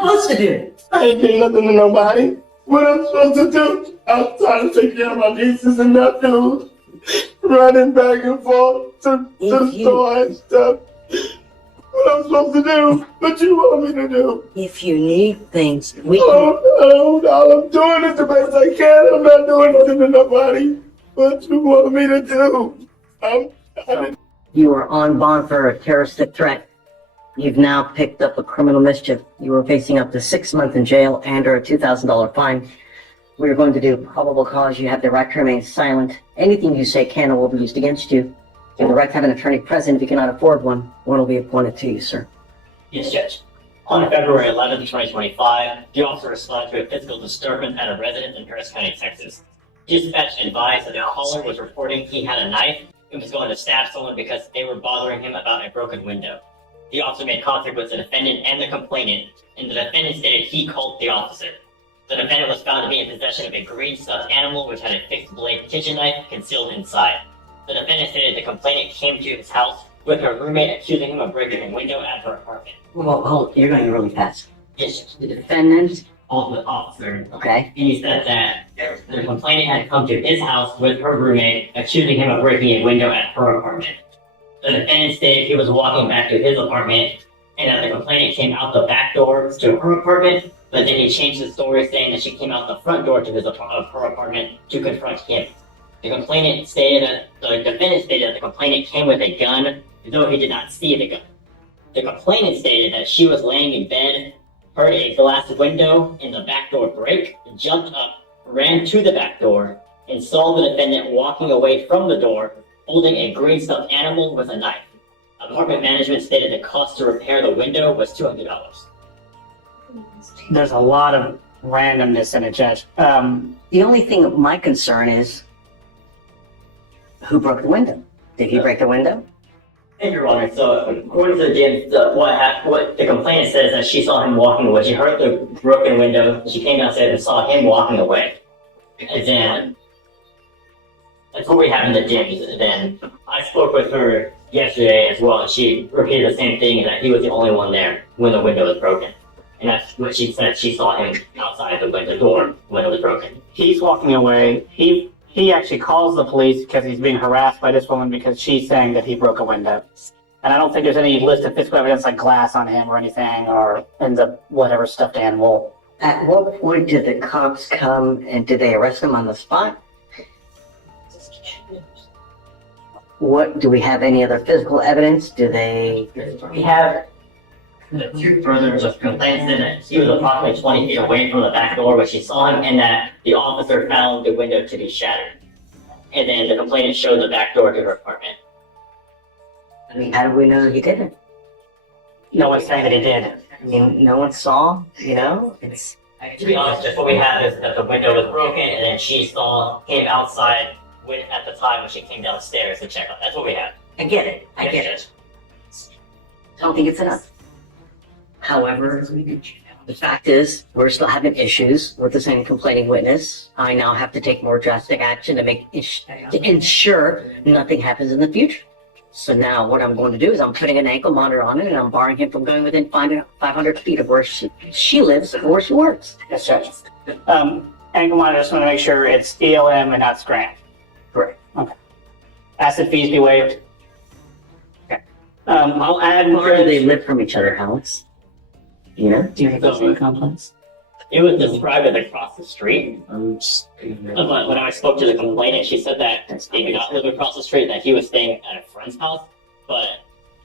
supposed to do? I ain't doing nothing to nobody. What I'm supposed to do? I'm trying to take care of my nieces and nephews, running back and forth to the store and stuff. What I'm supposed to do? What you want me to do? If you need things, we can... All I'm doing is the best I can. I'm not doing nothing to nobody. What you want me to do? You are on bond for a terroristic threat. You've now picked up a criminal mischief. You are facing up to 6 months in jail and or a $2,000 fine. We are going to do probable cause. You have the right to remain silent. Anything you say can or will be used against you. You have the right to have an attorney present. If you cannot afford one will be appointed to you, sir. Yes, Judge. On February 11th, 2025, the officer responded to a physical disturbance at a residence in Harris County, Texas. Dispatch advised that the caller was reporting he had a knife and was going to stab someone because they were bothering him about a broken window. The officer made contact with the defendant and the complainant, and the defendant stated he called the officer. The defendant was found to be in possession of a green stuffed animal which had a fixed blade kitchen knife concealed inside. The defendant stated the complainant came to his house with her roommate accusing him of breaking a window at her apartment. Well, hold, you're going really fast. Yes, The defendant, called the officer, okay? and he said that the complainant had come to his house with her roommate accusing him of breaking a window at her apartment. The defendant stated he was walking back to his apartment and that the complainant came out the back door to her apartment, but then he changed his story saying that she came out the front door to her apartment to confront him. The complainant stated that the defendant stated that the complainant came with a gun, though he did not see the gun. The complainant stated that she was laying in bed, heard a glass window in the back door break, jumped up, ran to the back door, and saw the defendant walking away from the door holding a green stuffed animal with a knife. Apartment management stated the cost to repair the window was $200. There's a lot of randomness in it, Judge. The only thing of my concern is who broke the window? Did he break the window? Thank you, Your Honor. So, according to what the complainant says that she saw him walking away. She heard the broken window, she came downstairs and saw him walking away. And then, that's what we have in the DMs. And then, I spoke with her yesterday as well, and she repeated the same thing, that he was the only one there when the window was broken. And that's what she said. She saw him outside the window door when it was broken. He's walking away. He actually calls the police because he's being harassed by this woman because she's saying that he broke a window. And I don't think there's any list of physical evidence like glass on him or anything, or in the whatever stuffed animal. At what point did the cops come and did they arrest him on the spot? What, do we have any other physical evidence? Do they... We have the two brothers of complaints said that he was approximately 20 feet away from the back door when she saw him, and that the officer found the window to be shattered. And then the complainant showed the back door to her apartment. I mean, how do we know he didn't? No one's saying that he did. I mean, no one saw, you know? It's... To be honest, just what we have is that the window was broken, and then she came outside at the time when she came downstairs to check on. That's what we have. I get it. I get it. I don't think it's enough. However, the fact is, we're still having issues with the same complaining witness. I now have to take more drastic action to ensure nothing happens in the future. So now what I'm going to do is I'm putting an ankle monitor on it, and I'm barring him from going within 500 feet of where she lives or where she works. Yes, Judge. Ankle monitor, just want to make sure it's ELM and not scram. Correct. Okay. Acid fees be waived. Okay. I'll add... How far do they live from each other, Alex? You know? Do you think those are complaints? It was described as across the street. But when I spoke to the complainant, she said that they did not live across the street, that he was staying at a friend's house, but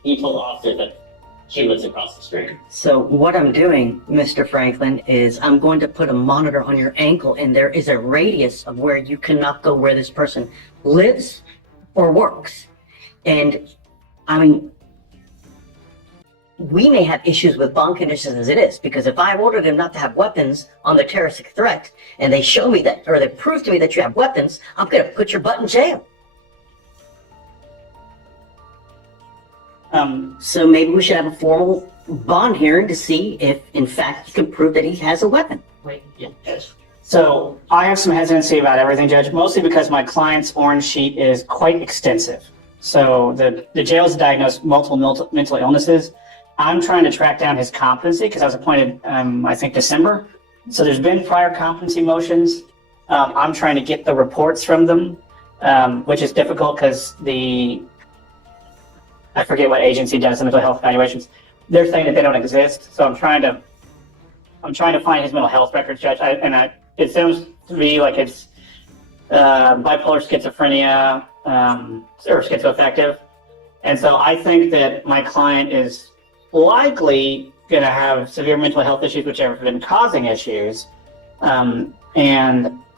he told the officer that she lives across the street. So what I'm doing, Mr. Franklin, is I'm going to put a monitor on your ankle, and there is a radius of where you cannot go where this person lives or works. And, I mean, we may have issues with bond conditions as it is, because if I order them not to have weapons on the terroristic threat, and they show me that, or they prove to me that you have weapons, I'm going to put your butt in jail. So maybe we should have a formal bond hearing to see if, in fact, you can prove that he has a weapon. Wait, yeah, yes. So I have some hesitancy about everything, Judge, mostly because my client's orange sheet is quite extensive. So the jail has diagnosed multiple mental illnesses, I'm trying to track down his competency because I was appointed, I think, December. So there's been prior competency motions. I'm trying to get the reports from them, which is difficult because I forget what agency does the mental health evaluations. They're saying that they don't exist. So I'm trying to find his mental health records, Judge. It sounds to me like it's bipolar schizophrenia or schizoaffective. And so I think that my client is likely going to have severe mental health issues, which have been causing issues. And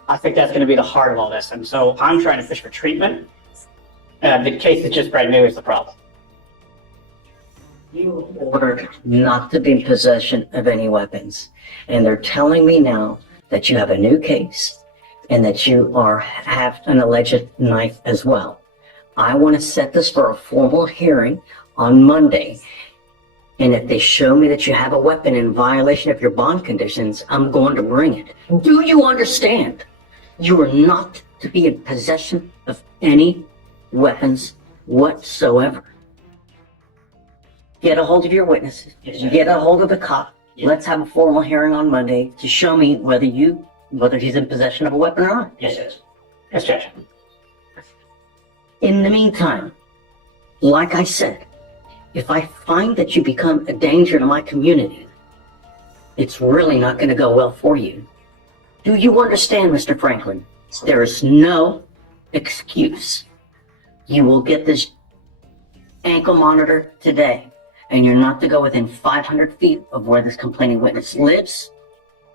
I think that's going to be the heart of all this. And so I'm trying to fish for treatment. The case is just brand new is the problem. You were ordered not to be in possession of any weapons. And they're telling me now that you have a new case and that you have an alleged knife as well. I want to set this for a formal hearing on Monday. And if they show me that you have a weapon in violation of your bond conditions, I'm going to bring it. Do you understand? You are not to be in possession of any weapons whatsoever. Get a hold of your witnesses. Get a hold of the cop. Let's have a formal hearing on Monday to show me whether he's in possession of a weapon or not. Yes, Judge. Yes, Judge. In the meantime, like I said, if I find that you become a danger to my community, it's really not going to go well for you. Do you understand, Mr. Franklin? There is no excuse. You will get this ankle monitor today, and you're not to go within 500 feet of where this complaining witness lives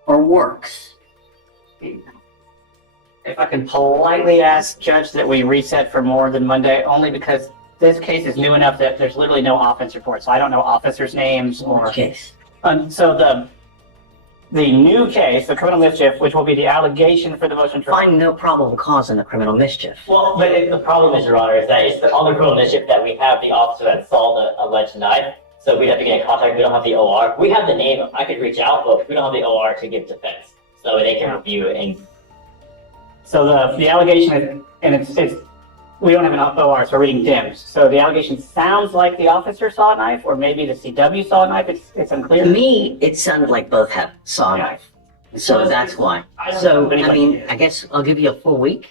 or works. If I can politely ask, Judge, that we reset for more than Monday, only because this case is new enough that there's literally no offense report, so I don't know officers' names or... Case. So the new case, the criminal mischief, which will be the allegation for the motion to... Find no probable cause in the criminal mischief. Well, but the problem is, Your Honor, is that it's on the criminal mischief that we have the officer that saw the alleged knife, so we'd have to get in contact. We don't have the OR. We have the name. I could reach out, but we don't have the OR to give defense, so they can review it. And so the allegation is, and it's we don't have an OR, so we're reading DIMS. So the allegation sounds like the officer saw a knife, or maybe the CW saw a knife. It's unclear. To me, it sounded like both saw a knife. So that's why. So, I mean, I guess I'll give you a full week.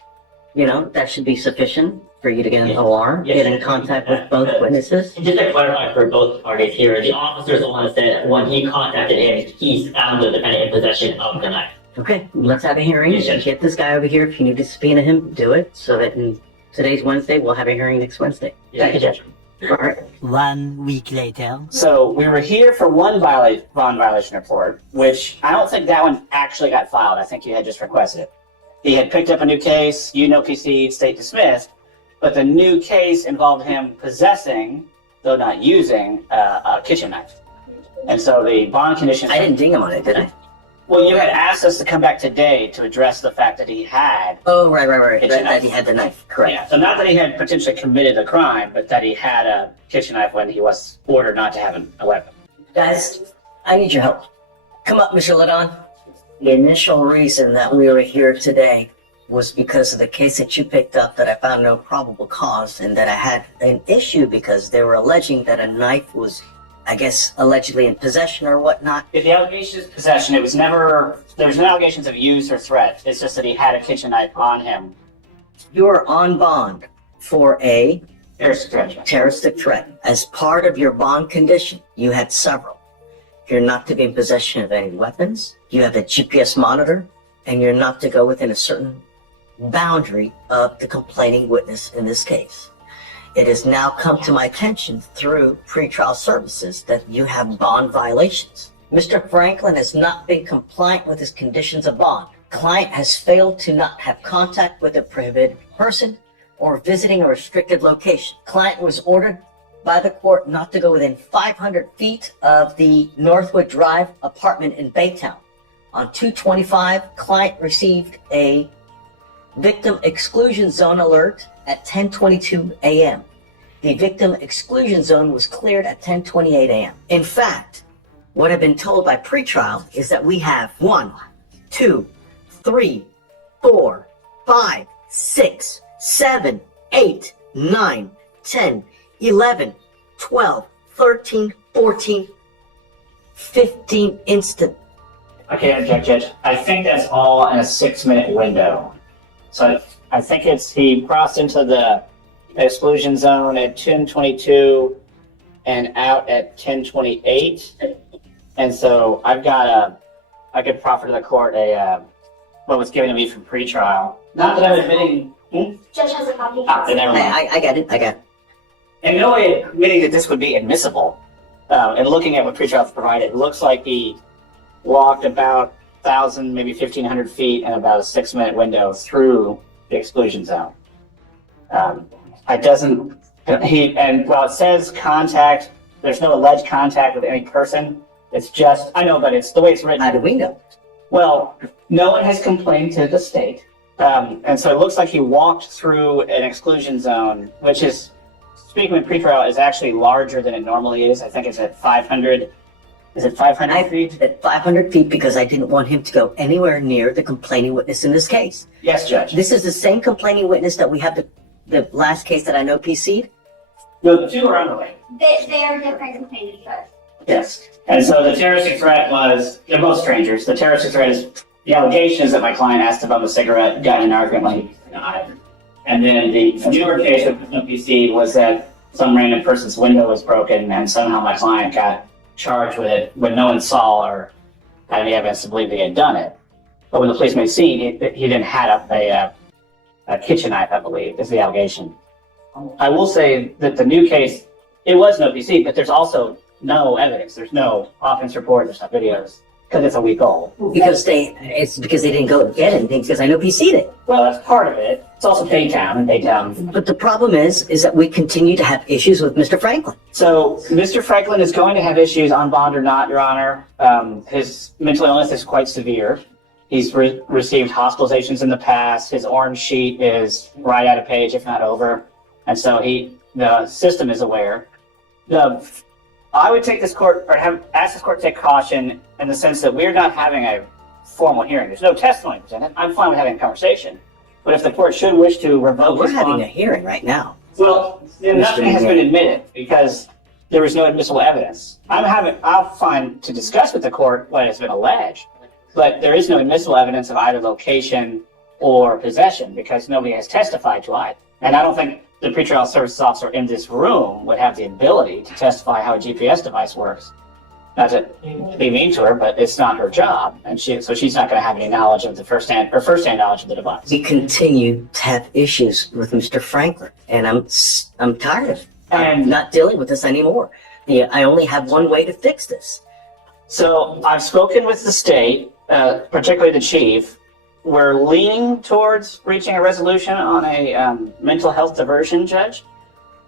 You know, that should be sufficient for you to get an OR, get in contact with both witnesses. just to clarify for both parties here, the officer is the one that said when he contacted him, he found the defendant in possession of the knife. Okay, let's have a hearing. Yes, Judge. Get this guy over here. If you need to subpoena him, do it. So that today's Wednesday, we'll have a hearing next Wednesday. Thank you, Judge. All right. 1 week later. So we were here for one bond violation report, which I don't think that one actually got filed. I think you had just requested it. He had picked up a new case, no PC, state dismissed, but the new case involved him possessing, though not using, a kitchen knife. And so the bond conditions... I didn't ding him on it, did I? Well, you had asked us to come back today to address the fact that he had... Oh, right. Kitchen That knife. he had the knife. Correct. Yeah, so not that he had potentially committed a crime, but that he had a kitchen knife when he was ordered not to have a weapon. Guys, I need your help. Come up, Mr. Ladon. The initial reason that we were here today was because of the case that you picked up that I found no probable cause and that I had an issue because they were alleging that a knife was, I guess, allegedly in possession or whatnot. If the allegation is possession, it was never... There's no allegations of use or threat. It's just that he had a kitchen knife on him. You're on bond for a Terroristic threat. As part of your bond condition, you had several. You're not to be in possession of any weapons. You have a GPS monitor, and you're not to go within a certain boundary of the complaining witness in this case. It has now come to my attention through pretrial services that you have bond violations. Mr. Franklin has not been compliant with his conditions of bond. Client has failed to not have contact with a prohibited person or visiting a restricted location. Client was ordered by the court not to go within 500 feet of the Northwood Drive apartment in Baytown. On 2/25, client received a victim exclusion zone alert at 10:22 a.m. The victim exclusion zone was cleared at 10:28 a.m. In fact, what I've been told by pretrial is that we have 1, 2, 3, 4, 5, 6, 7, 8, 9, 10, 11, 12, 13, 14, 15 instant. Okay, object, Judge. I think that's all in a 6-minute window. So I think he crossed into the exclusion zone at 10:22 and out at 10:28. And so I could proffer to the court what was given to me from pretrial. Not that I'm admitting. Judge has a copy. Then never mind. I got it. In no way admitting that this would be admissible. And looking at what pretrial provided, it looks like he walked about 1,000, maybe 1,500 feet in about a 6-minute window through the exclusion zone. While it says contact, there's no alleged contact with any person. It's just, I know, but it's the way it's written. How do we know? Well, no one has complained to the state. And so it looks like he walked through an exclusion zone, which is, speaking with pretrial, is actually larger than it normally is. I think it's at 500. Is it 500 feet? At 500 feet because I didn't want him to go anywhere near the complaining witness in this case. Yes, Judge. This is the same complaining witness that we have the last case that I know PC'd. No, the two are unrelated. They are different complainants, but Yes. And so the terroristic threat was, they're both strangers. The terroristic threat is, the allegation is that my client asked to bum a cigarette, got in an argument, and then the newer case with PC was that some random person's window was broken and somehow my client got charged with it when no one saw or had any evidence to believe they had done it. But when the police made scene, he then had a kitchen knife, I believe, is the allegation. I will say that the new case, it was no PC, but there's also no evidence. There's no offense report, there's no videos, because it's a week old. Because they didn't go get anything because I know PC'd it. Well, that's part of it. It's also Baytown, and Baytown. But the problem is that we continue to have issues with Mr. Franklin. So, Mr. Franklin is going to have issues on bond or not, Your Honor. His mental illness is quite severe. He's received hospitalizations in the past. His orange sheet is right at a page, if not over. And so the system is aware. I would take this court, or ask this court to take caution in the sense that we're not having a formal hearing. There's no testimony presented. I'm fine with having a conversation. But if the court should wish to revoke We're this having bond, a hearing right now. well, then nothing has been admitted because there was no admissible evidence. I'll find to discuss with the court what has been alleged, but there is no admissible evidence of either location or possession because nobody has testified to either. And I don't think the pretrial services officer in this room would have the ability to testify how a GPS device works. Not to be mean to her, but it's not her job, and so she's not going to have any knowledge of the first-hand knowledge of the device. We continue to have issues with Mr. Franklin, and I'm tired of it. I'm not dealing with this anymore. I only have one way to fix this. So I've spoken with the state, particularly the chief. We're leaning towards reaching a resolution on a mental health diversion, Judge.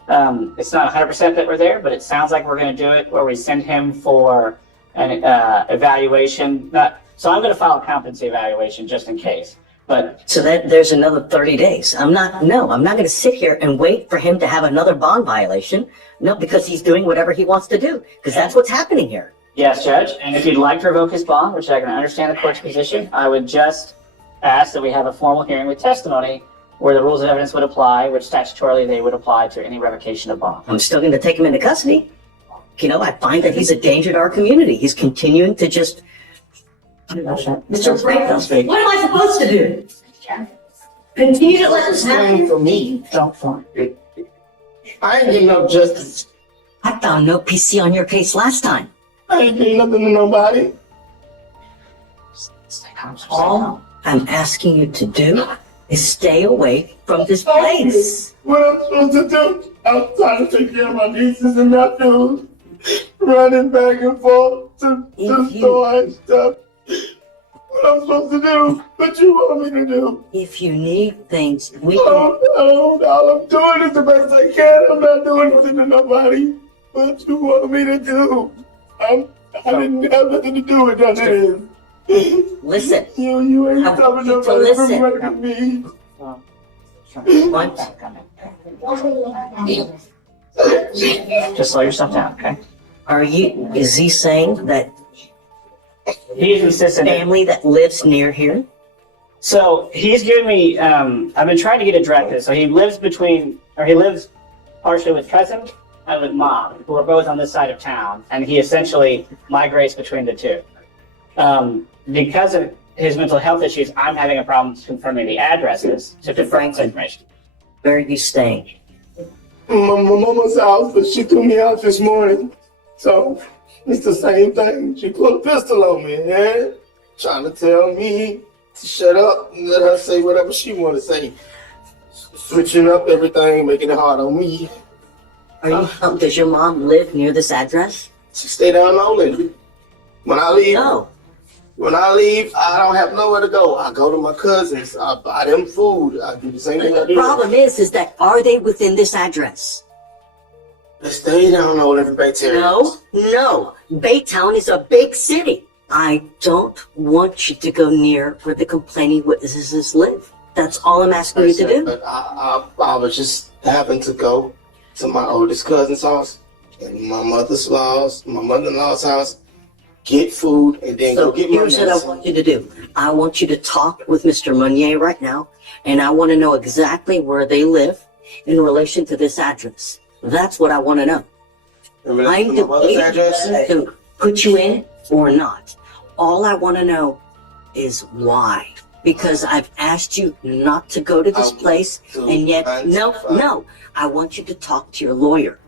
It's not 100% that we're there, but it sounds like we're going to do it where we send him for an evaluation. So I'm going to file a competency evaluation just in case. But So that there's another 30 days. I'm not going to sit here and wait for him to have another bond violation. No, because he's doing whatever he wants to do, because that's what's happening here. yes, Judge, and if you'd like to revoke his bond, which I can understand the court's position, I would just ask that we have a formal hearing with testimony where the rules of evidence would apply, which statutorily they would apply to any revocation of bond. I'm still going to take him into custody. I find that he's a danger to our community. He's continuing to just... Mr. Franklin, what am I supposed to do? Continue to let this happen? For me, don't find it. I ain't getting no justice. I found no PC on your case last time. I ain't doing nothing to nobody. All I'm asking you to do is stay away from this place. What I'm supposed to do? I'm trying to take care of my nieces and nephews, running back and forth to the store and stuff. What I'm supposed to do? What you want me to do? If you need things, we can... All I'm doing is the best I can. I'm not doing nothing to nobody. What you want me to do? I didn't have nothing to do with none of this. Listen, You ain't I stopping want you to nobody from listen. running me. Just slow yourself down, okay? is he saying that He's insistent. family that lives near here? So he's given me, I've been trying to get it directed. So he lives partially with cousin with mom, who are both on this side of town, and he essentially migrates between the two. Because of his mental health issues, I'm having a problem confirming the addresses to confirm this information. Where are you staying? My mama's house, but she threw me out this morning. So it's the same thing. She put a pistol on me, man, trying to tell me to shut up and let her say whatever she want to say. Switching up everything, making it hard on me. Are you, does your mom live near this address? She stay down Nolan. When I leave, No. I don't have nowhere to go. I go to my cousins. I buy them food. I do the same thing I The do. problem is that are they within this address? They stay down Nolan in Baytown. No. Baytown is a big city. I don't want you to go near where the complaining witnesses live. That's all I'm asking you to do. But I was just having to go to my oldest cousin's house and my mother-in-law's house, get food, and then So go get my here's what I medicine. want you to do. I want you to talk with Mr. Meunier right now, and I want to know exactly where they live in relation to this address. That's what I want to know. Remember I'm my mother's address? debating to put you in or not. All I want to know is why. Because I've asked you not to go to this place, and yet, no. I want you to talk to your lawyer.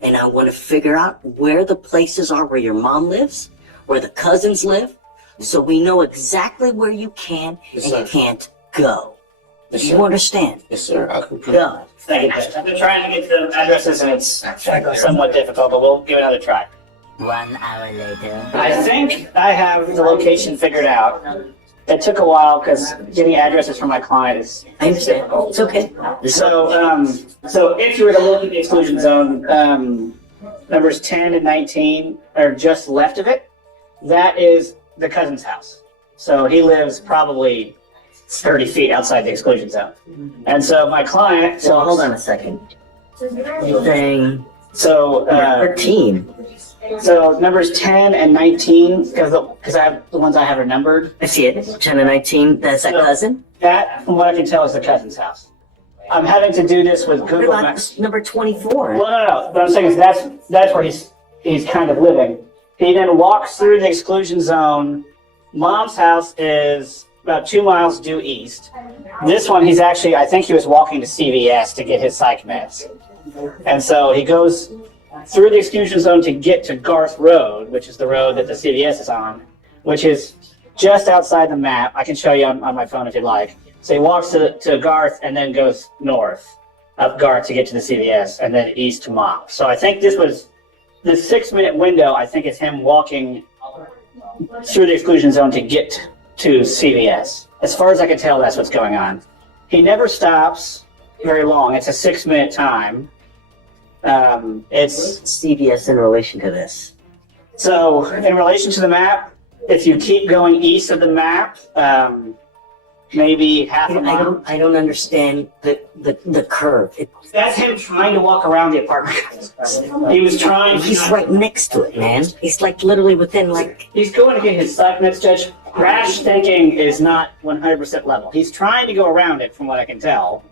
And I want to figure out where the places are where your mom lives, where the cousins live, so we know exactly where you can Yes, and sir. can't go. Yes, Do sir. you understand? Yes, sir. I can Go. Thank you, Judge. I've been trying to get the addresses, and it's somewhat difficult, but we'll give it another try. 1 hour later. I think I have the location figured out. It took a while because getting addresses from my client is. I understand. It's okay. So if you were to look at the exclusion zone, numbers 10 and 19 are just left of it. That is the cousin's house. So he lives probably 30 feet outside the exclusion zone. And so my client. So hold on a second. You're saying So 13. so numbers 10 and 19 because I have the ones I have are numbered. I see it. 10 and 19. That's a cousin. That, from what I can tell, is the cousin's house. I'm having to do this with What Google about Maps. number 24? Well, no. What I'm saying is that's where he's kind of living. He then walks through the exclusion zone. Mom's house is about 2 miles due east. This one, I think he was walking to CVS to get his psych meds. And so he goes through the exclusion zone to get to Garth Road, which is the road that the CVS is on, which is just outside the map. I can show you on my phone if you'd like. So he walks to Garth and then goes north up Garth to get to the CVS and then east to Mom. So I think this was the 6-minute window. I think is him walking through the exclusion zone to get to CVS. As far as I can tell, that's what's going on. He never stops very long. It's a 6-minute time. It's CVS in relation to this. so in relation to the map. If you keep going east of the map, maybe half a mile. I don't understand the curve. That's him trying to walk around the apartment. He was trying. He's right next to it, man. He's like literally within like. He's going to get his psych meds, Judge. Rash thinking is not 100% level. He's trying to go around it, from what I can tell.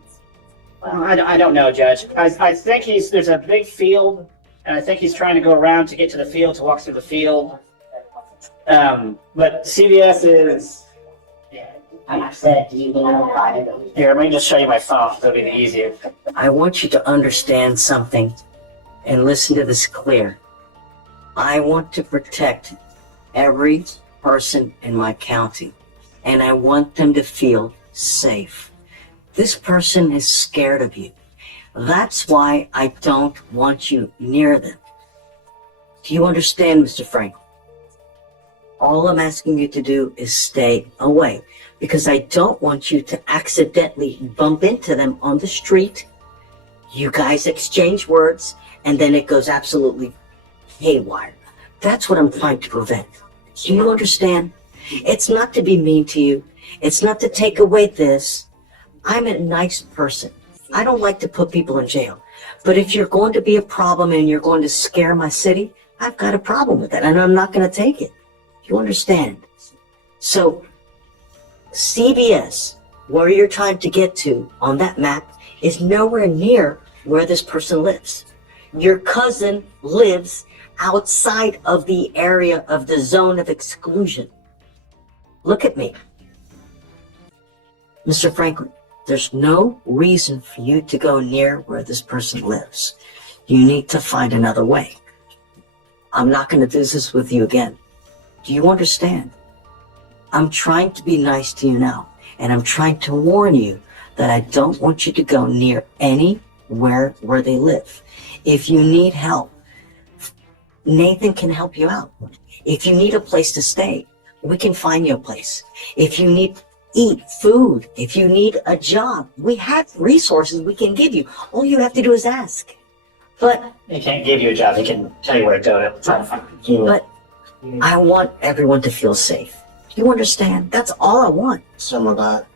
I don't know, Judge. I think there's a big field, and I think he's trying to go around to get to the field, to walk through the field. But CVS is. Here, let me just show you my phone. That'll be the easier. I want you to understand something, and listen to this clear. I want to protect every person in my county, and I want them to feel safe. This person is scared of you. That's why I don't want you near them. Do you understand, Mr. Frank? All I'm asking you to do is stay away, because I don't want you to accidentally bump into them on the street. You guys exchange words, and then it goes absolutely haywire. That's what I'm trying to prevent. Do you understand? It's not to be mean to you. It's not to take away this. I'm a nice person. I don't like to put people in jail. But if you're going to be a problem and you're going to scare my city, I've got a problem with that, and I'm not going to take it. You understand? So, CVS, where you're trying to get to on that map, is nowhere near where this person lives. Your cousin lives outside of the area of the zone of exclusion. Look at me. Mr. Franklin, there's no reason for you to go near where this person lives. You need to find another way. I'm not going to do this with you again. Do you understand? I'm trying to be nice to you now, and I'm trying to warn you that I don't want you to go near anywhere where they live. If you need help, Nathan can help you out. If you need a place to stay, we can find you a place. If you need eat food, if you need a job, we have resources we can give you. All you have to do is ask. But He can't give you a job. He can tell you where to go to try to find you. But I want everyone to feel safe. Do you understand? That's all I want. Oh my God.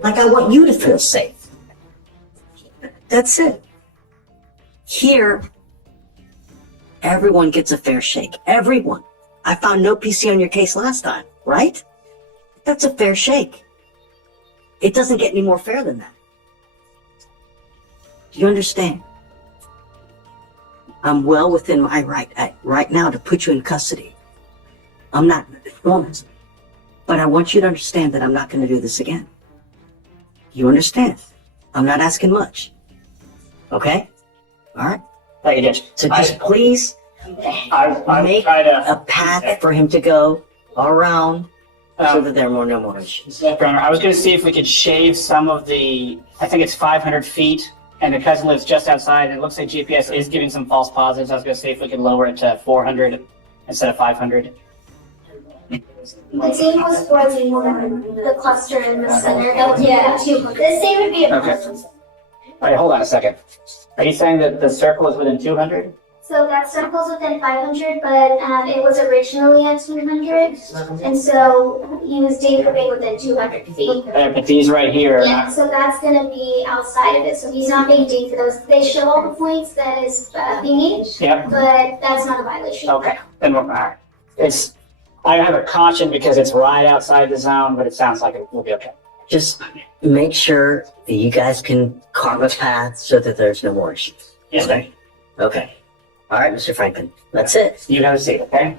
Like, I want you to feel safe. That's it. Here, everyone gets a fair shake. Everyone. I found no PC on your case last time, right? That's a fair shake. It doesn't get any more fair than that. Do you understand? I'm well within my right now to put you in custody. I'm not, but I want you to understand that I'm not going to do this again. You understand? I'm not asking much. Okay? All right? Thank you, Judge. So just please I make try to a path for him to go around so Um, that there are no more issues. Your Honor, I was going to see if we could shave some of the, I think it's 500 feet, and the cousin lives just outside, and it looks like GPS is giving some false positives. I was going to see if we could lower it to 400 instead of 500. The same was for the cluster in the center. That would be 200. The same would be a Okay. All right, hold on a second. Are you saying that the circle is within 200? So that circle's within 500, but it was originally at 200, and so he was dating within 200 feet. But these right here are Yeah, not. so that's gonna be outside of it, so he's not being dinged for those. They show all the points that is thingy, Yep. but that's not a violation. Okay. Then we're all right. It's. I have a caution because it's right outside the zone, but it sounds like it will be okay. Just make sure that you guys can carve a path so that there's no more issues. Yes, sir. Okay. All right, Mr. Franklin. That's it. You have a seat, okay?